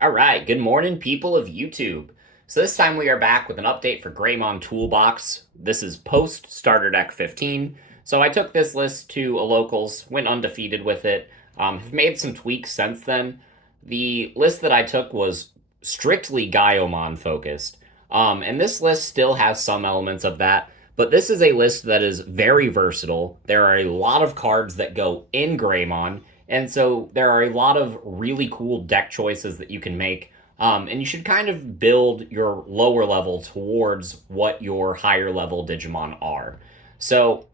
All right, good morning, people of YouTube. So this time we are back with an update for Greymon Toolbox. This is post Starter Deck 15. So I took this list to a locals, went undefeated with it. Have made some tweaks since then. The list that I took was strictly Gaiomon focused, and this list still has some elements of that. But this is a list that is very versatile. There are a lot of cards that go in Greymon, and so there are a lot of really cool deck choices that you can make. And you should kind of build your lower level towards what your higher level Digimon are. So,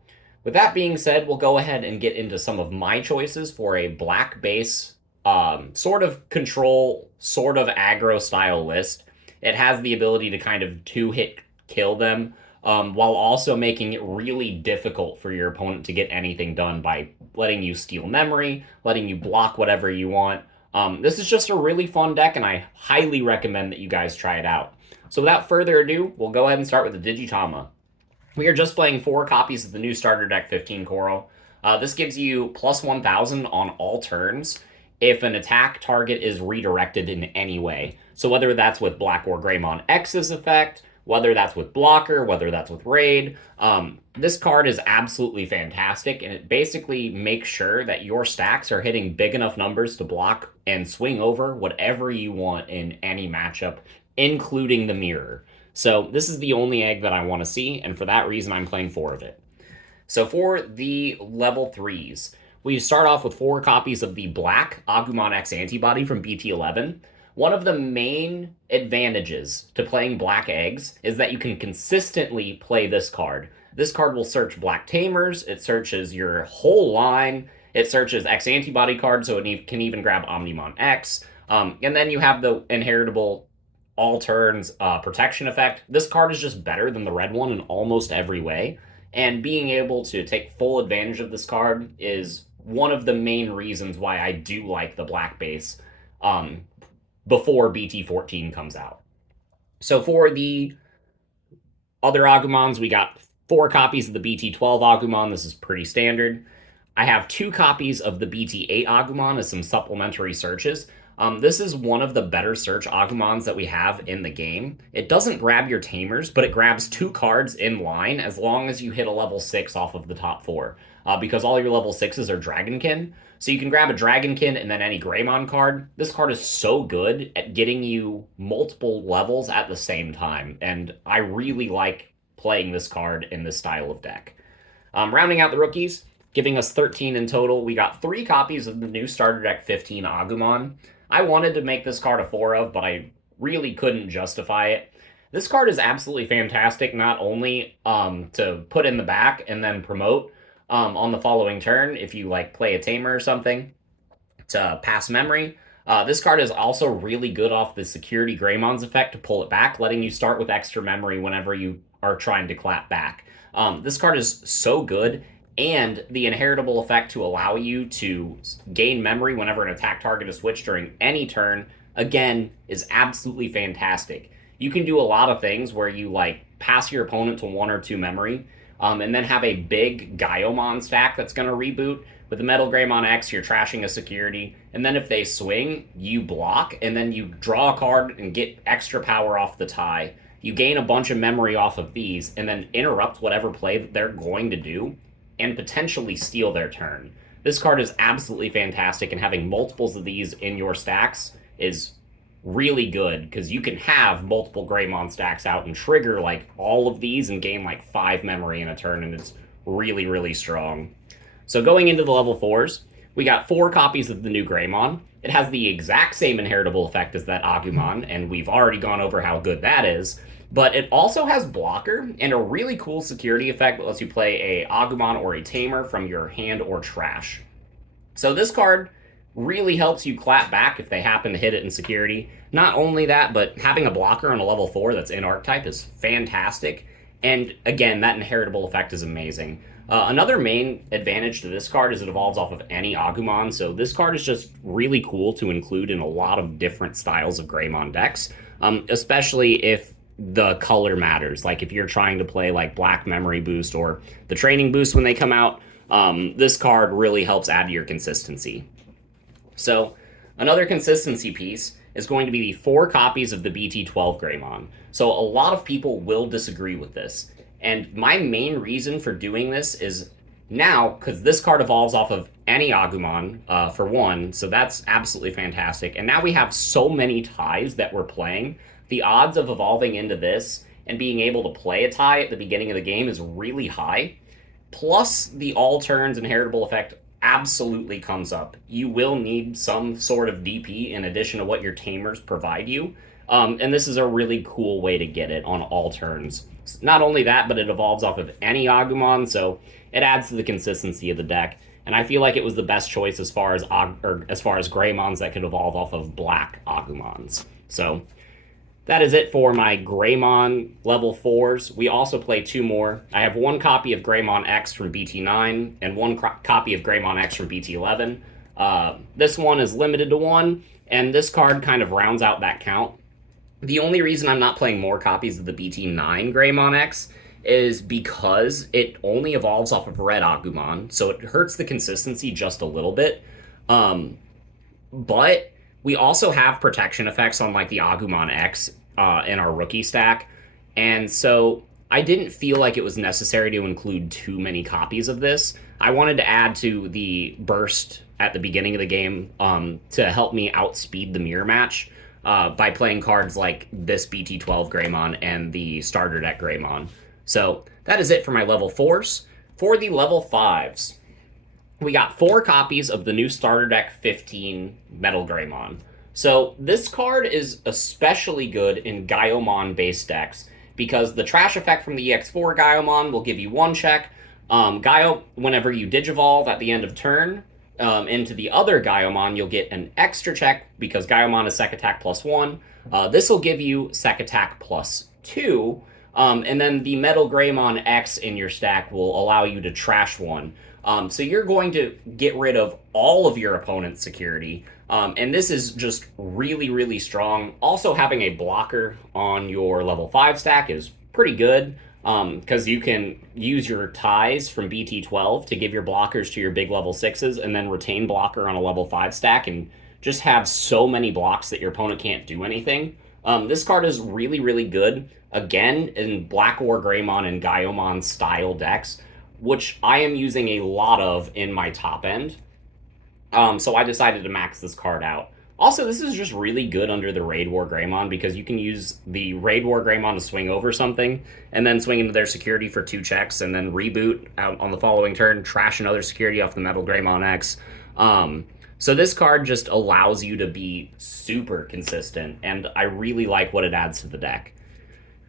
with that being said, we'll go ahead and get into some of my choices for a black base, sort of control, sort of aggro style list. It has the ability to kind of two hit kill them, while also making it really difficult for your opponent to get anything done by letting you steal memory, letting you block whatever you want. This is just a really fun deck, and I highly recommend that you guys try it out. So without further ado, we'll go ahead and start with the Digitama. We are just playing 4 copies of the new Starter Deck 15 Coral. This gives you plus 1000 on all turns if an attack target is redirected in any way. So whether that's with Black or Greymon X's effect, whether that's with Blocker, whether that's with Raid, this card is absolutely fantastic, and it basically makes sure that your stacks are hitting big enough numbers to block and swing over whatever you want in any matchup, including the mirror. So this is the only egg that I want to see, and for that reason, I'm playing 4 of it. So for the level 3s, we start off with 4 copies of the black Agumon X antibody from BT11. One of the main advantages to playing black eggs is that you can consistently play this card. This card will search black Tamers, it searches your whole line, it searches X antibody cards, so it can even grab Omnimon X. And then you have the inheritable all turns protection effect. This card is just better than the red one in almost every way. And being able to take full advantage of this card is one of the main reasons why I do like the black base before BT14 comes out. So for the other Agumons, we got 4 copies of the BT12 Agumon. This is pretty standard. I have 2 copies of the BT8 Agumon as some supplementary searches. This is one of the better search Agumons that we have in the game. It doesn't grab your Tamers, but it grabs 2 cards in line as long as you hit a level 6 off of the top 4. Because all your level 6s are Dragonkin. So you can grab a Dragonkin and then any Greymon card. This card is so good at getting you multiple levels at the same time, and I really like playing this card in this style of deck. Rounding out the rookies, giving us 13 in total, we got 3 copies of the new Starter Deck 15 Agumon. I wanted to make this card a 4 of, but I really couldn't justify it. This card is absolutely fantastic, not only to put in the back and then promote on the following turn if you like play a Tamer or something to pass memory. This card is also really good off the security Greymon's effect to pull it back, letting you start with extra memory whenever you are trying to clap back. This card is so good, and the inheritable effect to allow you to gain memory whenever an attack target is switched during any turn, again, is absolutely fantastic. You can do a lot of things where you like pass your opponent to 1 or 2 memory, and then have a big Gaiomon stack that's going to reboot. With the Metal Greymon X, you're trashing a security, and then if they swing, you block, and then you draw a card and get extra power off the tie. You gain a bunch of memory off of these, and then interrupt whatever play that they're going to do, and potentially steal their turn. This card is absolutely fantastic, and having multiples of these in your stacks is really good, because you can have multiple Greymon stacks out and trigger like all of these and gain like 5 memory in a turn, and it's really, really strong. So going into the level 4s, we got 4 copies of the new Greymon. It has the exact same inheritable effect as that Agumon, and we've already gone over how good that is, but it also has Blocker and a really cool security effect that lets you play a Agumon or a Tamer from your hand or trash. So this card really helps you clap back if they happen to hit it in security. Not only that, but having a blocker on a level 4 that's in archetype is fantastic. And again, that inheritable effect is amazing. Another main advantage to this card is it evolves off of any Agumon, so this card is just really cool to include in a lot of different styles of Greymon decks, especially if the color matters. Like if you're trying to play like Black Memory Boost or the Training Boost when they come out, this card really helps add to your consistency. So another consistency piece is going to be the 4 copies of the BT12 Greymon. So a lot of people will disagree with this. And my main reason for doing this is now, because this card evolves off of any Agumon, for one, so that's absolutely fantastic. And now we have so many ties that we're playing. The odds of evolving into this and being able to play a tie at the beginning of the game is really high. Plus, the all turns inheritable effect absolutely comes up. You will need some sort of DP in addition to what your Tamers provide you. And this is a really cool way to get it on all turns. Not only that, but it evolves off of any Agumon, so it adds to the consistency of the deck. And I feel like it was the best choice as far as Greymons that could evolve off of black Agumons. So that is it for my Greymon level 4s. We also play 2 more. I have 1 copy of Greymon X from BT9 and 1 copy of Greymon X from BT11. This one is limited to 1, and this card kind of rounds out that count. The only reason I'm not playing more copies of the BT9 Greymon X is because it only evolves off of Red Agumon, so it hurts the consistency just a little bit. But we also have protection effects on like the Agumon X in our rookie stack, and so I didn't feel like it was necessary to include too many copies of this. I wanted to add to the burst at the beginning of the game to help me outspeed the mirror match by playing cards like this BT12 Greymon and the starter deck Greymon. So that is it for my level 4s. For the level 5s, we got 4 copies of the new starter deck 15 Metal Greymon. So this card is especially good in Gaiomon based decks because the trash effect from the EX4 Gaiomon will give you 1 check. Whenever you Digivolve at the end of turn into the other Gaiomon, you'll get an extra check because Gaiomon is Sec Attack +1. This will give you Sec Attack +2. And then the Metal Greymon X in your stack will allow you to trash 1. So you're going to get rid of all of your opponent's security. And this is just really, really strong. Also, having a blocker on your level 5 stack is pretty good because you can use your ties from BT12 to give your blockers to your big level 6s and then retain blocker on a level 5 stack and just have so many blocks that your opponent can't do anything. This card is really, really good, again, in Black War Greymon and Gaiomon style decks, which I am using a lot of in my top end. So I decided to max this card out. Also, this is just really good under the Raid War Greymon because you can use the Raid War Greymon to swing over something and then swing into their security for 2 checks and then reboot out on the following turn, trash another security off the Metal Greymon X. So this card just allows you to be super consistent, and I really like what it adds to the deck.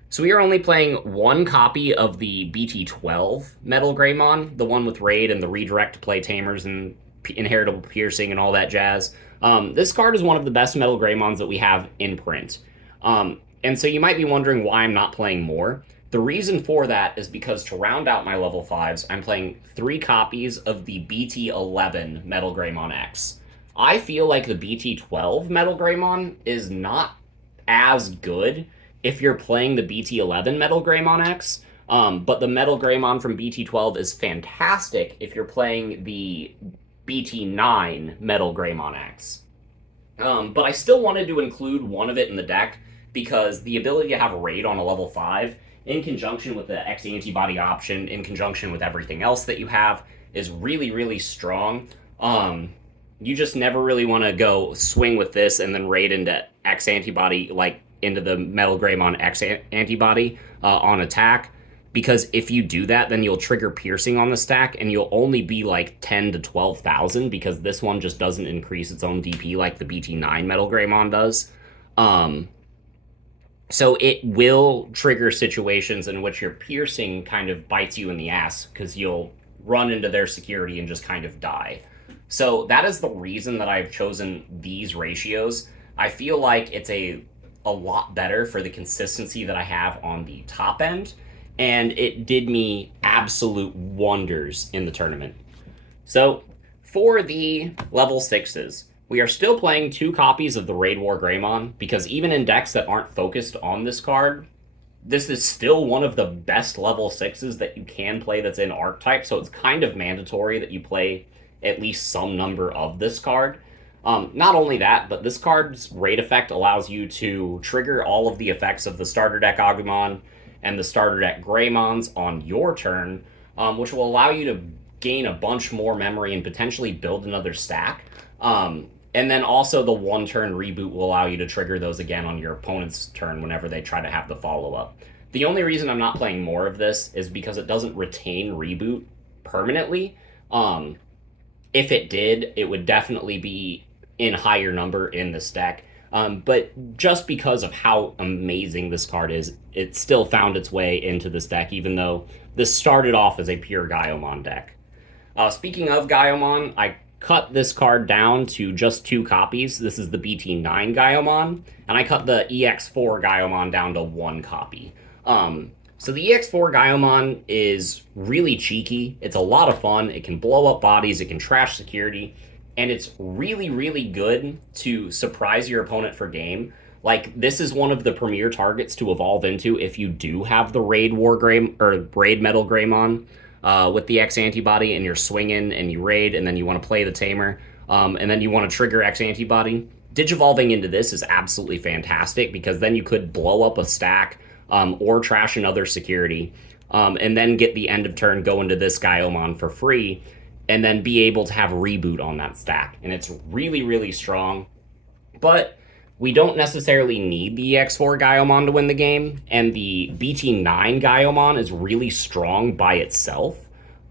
So we are only playing 1 copy of the BT12 Metal Greymon, the one with Raid and the redirect to play Tamers and Inheritable Piercing and all that jazz. This card is one of the best Metal Greymons that we have in print. And so you might be wondering why I'm not playing more. The reason for that is because to round out my level 5s, I'm playing 3 copies of the BT11 Metal Greymon X. I feel like the BT12 Metal Greymon is not as good if you're playing the BT11 Metal Greymon X, but the Metal Greymon from BT12 is fantastic if you're playing the BT9 Metal Greymon X. But I still wanted to include one of it in the deck because the ability to have Raid on a level 5 in conjunction with the X antibody option, in conjunction with everything else that you have, is really, really strong. You just never really want to go swing with this and then Raid into X antibody, like into the Metal Greymon X antibody on attack. Because if you do that, then you'll trigger piercing on the stack, and you'll only be like 10 to 12,000 because this one just doesn't increase its own DP like the BT9 Metal Greymon does. So it will trigger situations in which your piercing kind of bites you in the ass because you'll run into their security and just kind of die. So that is the reason that I've chosen these ratios. I feel like it's a lot better for the consistency that I have on the top end, and it did me absolute wonders in the tournament. So for the level 6s, we are still playing 2 copies of the Raid War Greymon, because even in decks that aren't focused on this card, this is still one of the best level 6s that you can play that's in Archetype, so it's kind of mandatory that you play at least some number of this card. Not only that, but this card's raid effect allows you to trigger all of the effects of the starter deck Agumon and the starter deck Greymons on your turn, which will allow you to gain a bunch more memory and potentially build another stack. And then also the one turn reboot will allow you to trigger those again on your opponent's turn whenever they try to have the follow up. The only reason I'm not playing more of this is because it doesn't retain reboot permanently. If it did, it would definitely be in higher number in this deck. But just because of how amazing this card is, it still found its way into this deck, even though this started off as a pure Gaiomon deck. Speaking of Gaiomon, I cut this card down to just 2 copies. This is the BT9 Gaiomon, and I cut the EX4 Gaiomon down to 1 copy. So the EX4 Gaiomon is really cheeky. It's a lot of fun. It can blow up bodies. It can trash security. And it's really, really good to surprise your opponent for game. Like, this is one of the premier targets to evolve into if you do have the Raid Metal Greymon with the X antibody, and you're swinging and you raid, and then you want to play the Tamer, and then you want to trigger X antibody. Digivolving into this is absolutely fantastic because then you could blow up a stack or trash another security, and then get the end of turn, go into this Gaiomon for free, and then be able to have reboot on that stack. And it's really, really strong. But we don't necessarily need the EX4 Gaiomon to win the game, and the BT9 Gaiomon is really strong by itself.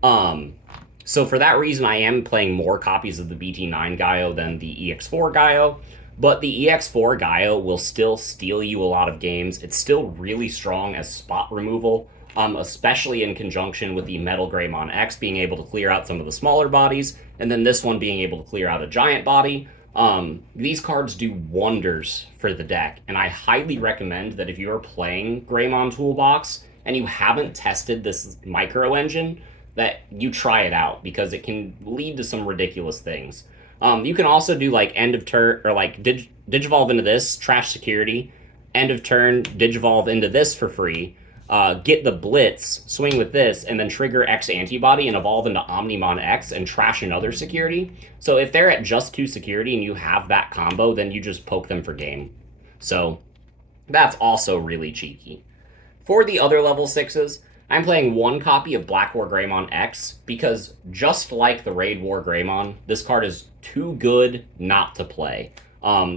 So for that reason, I am playing more copies of the BT9 Gaio than the EX4 Gaio. But the EX4 Gaio will still steal you a lot of games. It's still really strong as spot removal, especially in conjunction with the Metal Greymon X being able to clear out some of the smaller bodies, and then this one being able to clear out a giant body. These cards do wonders for the deck, and I highly recommend that if you're playing Greymon Toolbox and you haven't tested this micro engine, that you try it out, because it can lead to some ridiculous things. You can also do like end of turn, or like Digivolve into this, trash security, end of turn, Digivolve into this for free, get the Blitz, swing with this, and then trigger X antibody and evolve into Omnimon X and trash another security. So if they're at just 2 security and you have that combo, then you just poke them for game. So that's also really cheeky. For the other level 6s, I'm playing 1 copy of Black War Greymon X because, just like the Raid War Greymon, this card is too good not to play.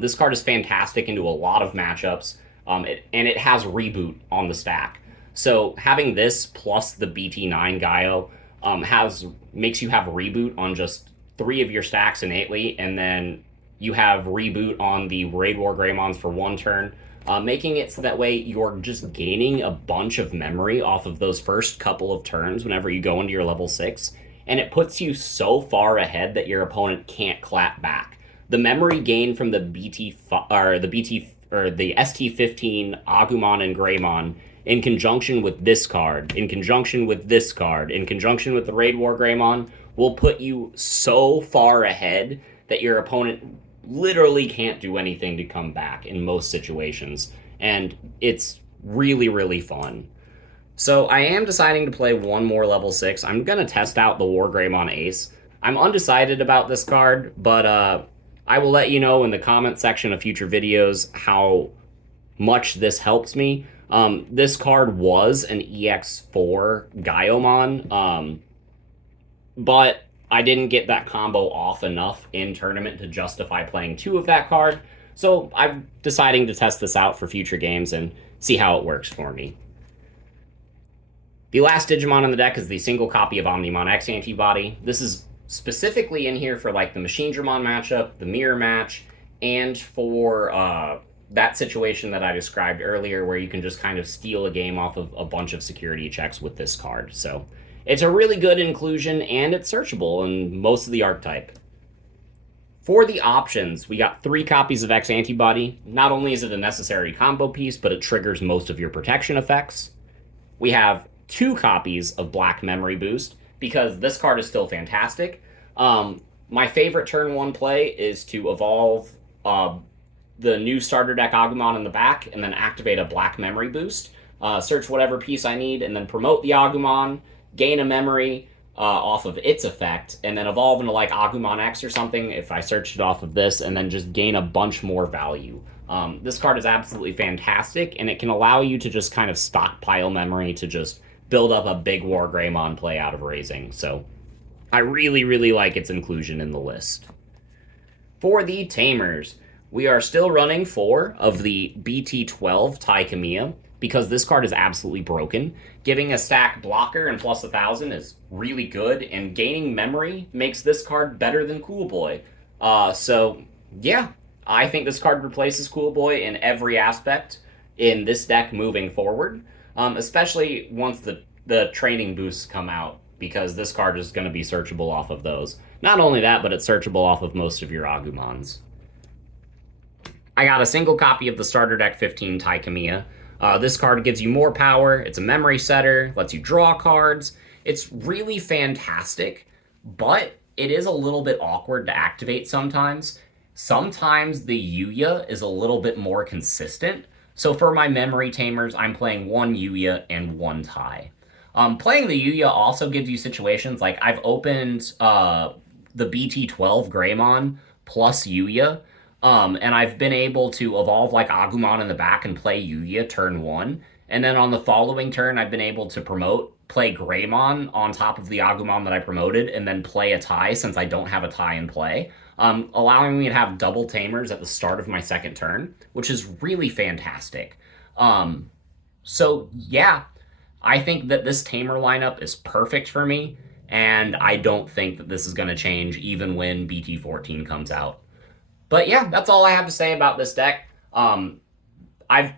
This card is fantastic into a lot of matchups, and it has reboot on the stack. So having this plus the BT9 Gaio makes you have reboot on just 3 of your stacks innately, and then you have reboot on the Raid War Greymons for 1 turn, making it so that way you're just gaining a bunch of memory off of those first couple of turns whenever you go into your level 6, and it puts you so far ahead that your opponent can't clap back. The memory gain from the the ST15 Agumon and Greymon, in conjunction with this card, in conjunction with this card, in conjunction with the Raid War Greymon, will put you so far ahead that your opponent literally can't do anything to come back in most situations. And it's really, really fun. So I am deciding to play 1 more level 6. I'm going to test out the War Greymon Ace. I'm undecided about this card, but I will let you know in the comment section of future videos how much this helps me. This card was an EX4 Gaiomon, but I didn't get that combo off enough in tournament to justify playing 2 of that card, so I'm deciding to test this out for future games and see how it works for me. The last Digimon in the deck is the single copy of Omnimon X Antibody. This is specifically in here for like the Machine Dramon matchup, the Mirror match, and for that situation that I described earlier where you can just kind of steal a game off of a bunch of security checks with this card. So it's a really good inclusion, and it's searchable in most of the archetype. For the options, we got 3 copies of X Antibody. Not only is it a necessary combo piece, but it triggers most of your protection effects. We have 2 copies of Black Memory Boost, because this card is still fantastic. My favorite turn 1 play is to evolve the new starter deck Agumon in the back, and then activate a Black Memory Boost. Search whatever piece I need, and then promote the Agumon, gain a memory, off of its effect, and then evolve into like Agumon X or something if I search it off of this, and then just gain a bunch more value. This card is absolutely fantastic, and it can allow you to just kind of stockpile memory to just build up a big War Greymon play out of raising. So I really, really like its inclusion in the list. For the Tamers, we are still running 4 of the BT12 Taikamiya, because this card is absolutely broken. Giving a stack blocker and plus 1,000 is really good, and gaining memory makes this card better than Cool Boy. So, yeah, I think this card replaces Cool Boy in every aspect in this deck moving forward, especially once the training boosts come out, because this card is going to be searchable off of those. Not only that, but it's searchable off of most of your Agumons. I got a single copy of the Starter Deck 15 Taikamiya. This card gives you more power, it's a memory setter, lets you draw cards. It's really fantastic, but it is a little bit awkward to activate sometimes. Sometimes the Yuya is a little bit more consistent. So for my memory tamers, I'm playing 1 Yuya and 1 Tai. Playing the Yuya also gives you situations like I've opened the BT12 Greymon plus Yuya, and I've been able to evolve like Agumon in the back and play Yuya turn 1. And then on the following turn, I've been able to play Greymon on top of the Agumon that I promoted, and then play a Tai since I don't have a Tai in play, allowing me to have double Tamers at the start of my second turn, which is really fantastic. So yeah, I think that this Tamer lineup is perfect for me, and I don't think that this is going to change even when BT14 comes out. But yeah, that's all I have to say about this deck. I've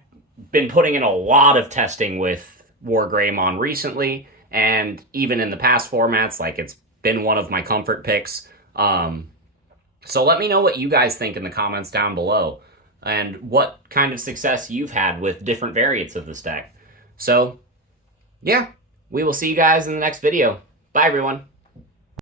been putting in a lot of testing with War Greymon recently, and even in the past formats, like it's been one of my comfort picks. So let me know what you guys think in the comments down below, and what kind of success you've had with different variants of this deck. So yeah, we will see you guys in the next video. Bye, everyone.